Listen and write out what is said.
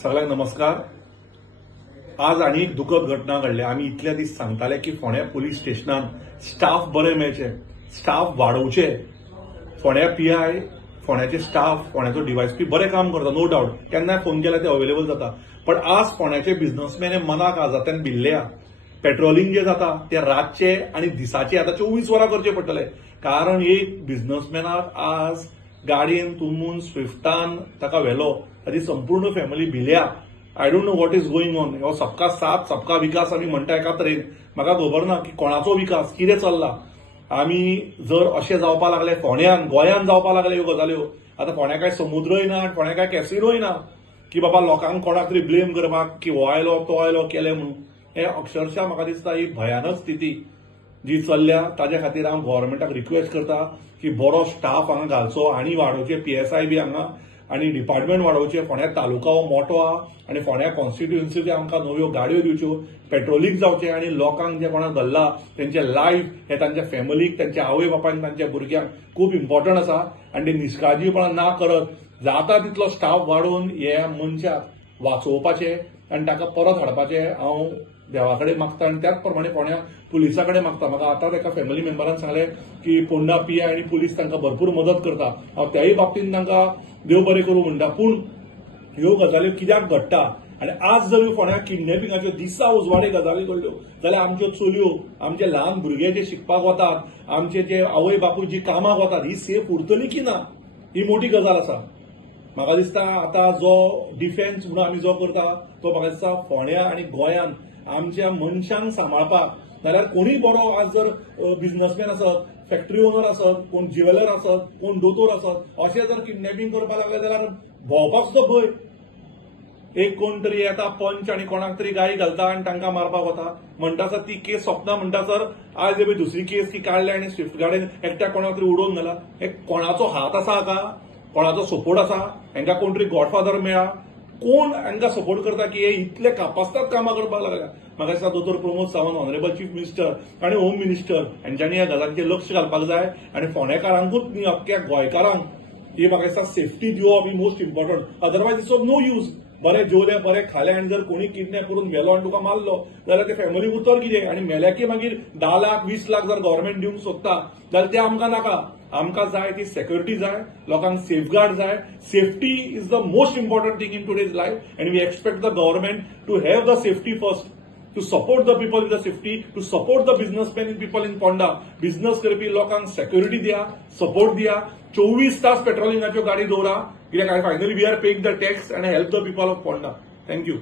सगळ्यांक नमस्कार। आज आनी एक दुखद घटना घडली। आमी इतल्या दीस सांगताले की फोंड्या पुलीस स्टेशनान स्टाफ बरे मेळचे, स्टाफ वाडोवचे। फोंड्या पीआय, फोंड्याचे स्टाफ, फोंड्याचो डीवायएसपी बरे काम करता, नो डाऊट। केन्नाय फोन केल्यार ते अवेलेबल जाता। पण आज फोंड्याचे बिझनेसमॅन हे मनाक आजात्यान भिल्ल्या। पेट्रोलिंग जे जाता ते रातचे आनी दिसाचे आता 24 वरां करचे पडटले। कारण एक बिझनेसमॅनाक आज गाडयेन तुंबून स्विफ्टान ताका व्हेलो, ताची संपूर्ण फॅमिली भिल्या। I don't know what is going on. हो सबका साथ सबका विकास आमी म्हणटा एका तरेन, म्हाका खबर ना की कोणाचो विकास कितें चल्ला। आमी जर अशें जावपा लागले फोंड्यान, गोंयान जावपा लागले ह्यो गजाल्यो, आता फोंड्या काय समुद्रय ना, फोंड्या काय कॅसिनोय ना की बाबा लोकांक कोणाक तरी ब्लेम करपाक की हो आयलो तो आयलो केले म्हणून। हे अक्षरशः म्हाका दिसता ही भयानक स्थिती जी चल्ल्या। ताजे खातीर हांव गव्हर्नमेंटाक रिक्वेस्ट करता की बरो स्टाफ हांगा घालचो आनी वाडोवचे, पीएसआय बी हांगा आनी डिपार्टमेंट वाडोवचे। फोंड्या तालुका हो मोठो हा आनी फोंड्या कॉन्स्टिट्युएन्सीचे आमकां नव्यो गाडयो दिवच्यो, पेट्रोलिंग जावचें आनी लोकांक जे कोणाक धरला तेंचे लायफ हे तांच्या फॅमिलीक, तांच्या आवय बापायक, तांच्या भुरग्यांक खूब इम्पॉर्टंट आसा। आनी ते निश्काळजीपणां ना करत जाता तितलो स्टाफ वाडोवन ह्या मनशाक वाचोवपाचे आनी ताका परत हाडपाचे हांव देवा कडेन मागता। आनी त्याच प्रमाणे फोंड्या पुलिसा कडेन मागता। म्हाका आतांच एका फॅमिली मेंबरान सांगलें की फोंडा पीआय आनी पुलीस तांकां भरपूर मदत करता। हांव त्याय बाबतींत तांकां देव बरें करूं म्हणटा। पूण ह्यो गजाल्यो कित्याक घडटा आनी आज जर फोंड्या किडनॅपिंगाच्यो दिसा उजवाडे गजाली घडल्यो जाल्यार आमच्यो चलयो, आमचे ल्हान भुरगे जे शिकपाक वतात, आमचे जे आवय बापूय जी कामाक वतात, ही सेफ उरतली की ना ही मोठी गजाल आसा। म्हाका दिसता आता जो डिफेन्स म्हणून आमी जो करता तो म्हाका दिसता फोंड्या आनी गोंयान आमच्या मनशांक सांबाळपाक, नाल्यार कोणीय बरो आज जर बिझनेसमॅन आसत, फॅक्टरी ओनर आसत, कोण ज्वेलर आसत, कोण दोतोर आसत, अशें जर किडनॅपिंग करपाक लागले जाल्यार भोंवपाक सुद्दां भंय। एक कोण तरी येता पंच आनी कोणाक तरी गाळी घालता आनी तांकां मारपाक वता। म्हणटा सर ती केस सोंपना, म्हणटा सर आज बी दुसरी केस की काडल्या आनी स्विफ्ट गाडयेन एकट्याक कोणाक तरी उडोवन घाला। हे कोणाचो हात आसा हाका, कोणाचो सपोर्ट आसा? हांकां कोण तरी गॉडफादर मेळ्ळा, कोण हांकां सपोर्ट करता की हे इतले कापासतात कामां करपाक लागल्या? म्हाका दिसता दोतोर Pramod Sawant, honourable chief minister आनी होम मिनिस्टर हांच्यांनी ह्या गजालीचेर लक्ष घालपाक जाय आनी फोंडेकारांकूच न्ही अख्ख्या गोंयकारांक ही म्हाका दिसता सेफ्टी दिवप ही most important. Otherwise it's of no use. बरे जेवले, बरे खाले आनी जर कोणी किडनॅप करून मेलो आनी तुका मारलो जाल्यार ते फॅमिली उतर कितें? आनी मेल्याकी मागीर 10 लाख 20 लाख जर गव्हर्नमेंट दिवंक सोदता जाल्यार ते आमकां नाका। आमकां जाय ती सेक्युरिटी जाय, लोकांक सेफगार्ड जाय। Safety is the most important thing in today's life and we expect the government to have the safety first, to support the people with the safety, to support the businessmen and people in Ponda. Business करपी लोकांक security दिया, support दिया, 24 तास पेट्रोलिंगाच्यो गाडी दवरा, कित्याक finally we are paying the tax and help the people of Ponda. Thank you.